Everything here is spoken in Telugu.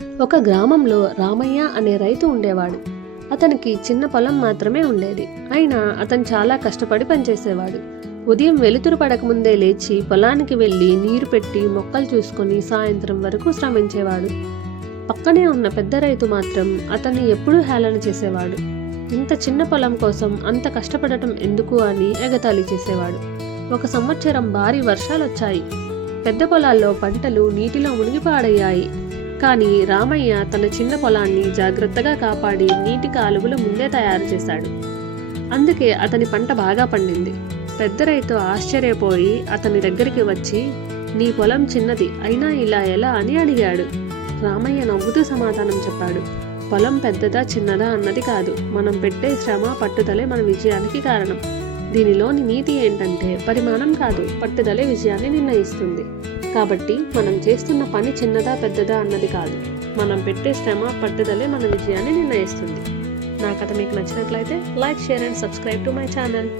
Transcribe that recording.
ఒక గ్రామంలో రామయ్య అనే రైతు ఉండేవాడు. అతనికి చిన్న పొలం మాత్రమే ఉండేది. అయినా అతను చాలా కష్టపడి పనిచేసేవాడు. ఉదయం వెలుతురు పడకముందే లేచి పొలానికి వెళ్ళి నీరు పెట్టి మొక్కలు చూసుకొని సాయంత్రం వరకు శ్రమించేవాడు. పక్కనే ఉన్న పెద్ద రైతు మాత్రం అతన్ని ఎప్పుడూ హేళన చేసేవాడు. ఇంత చిన్న పొలం కోసం అంత కష్టపడటం ఎందుకు అని ఎగతాళి చేసేవాడు. ఒక సంవత్సరం భారీ వర్షాలొచ్చాయి. పెద్ద పొలాల్లో పంటలు నీటిలో మునిగి పాడయ్యాయి. కానీ రామయ్య తన చిన్న పొలాన్ని జాగ్రత్తగా కాపాడి నీటి కాలువలు ముందే తయారు చేశాడు. అందుకే అతని పంట బాగా పండింది. పెద్ద రైతు ఆశ్చర్యపోయి అతని దగ్గరికి వచ్చి, నీ పొలం చిన్నది అయినా ఇలా ఎలా అని అడిగాడు. రామయ్య నవ్వుతూ సమాధానం చెప్పాడు, పొలం పెద్దదా చిన్నదా అన్నది కాదు, మనం పెట్టే శ్రమ పట్టుదలే మన విజయానికి కారణం. దీనిలోని నీతి ఏంటంటే పరిమాణం కాదు, పట్టుదలే విజయాన్ని నిర్ణయిస్తుంది. కాబట్టి మనం చేస్తున్న పని చిన్నదా పెద్దదా అన్నది కాదు, మనం పెట్టే శ్రమ పట్టుదలే మన విజయాన్ని నిర్ణయిస్తుంది. నా కథ మీకు నచ్చినట్లయితే like, share and subscribe to my channel.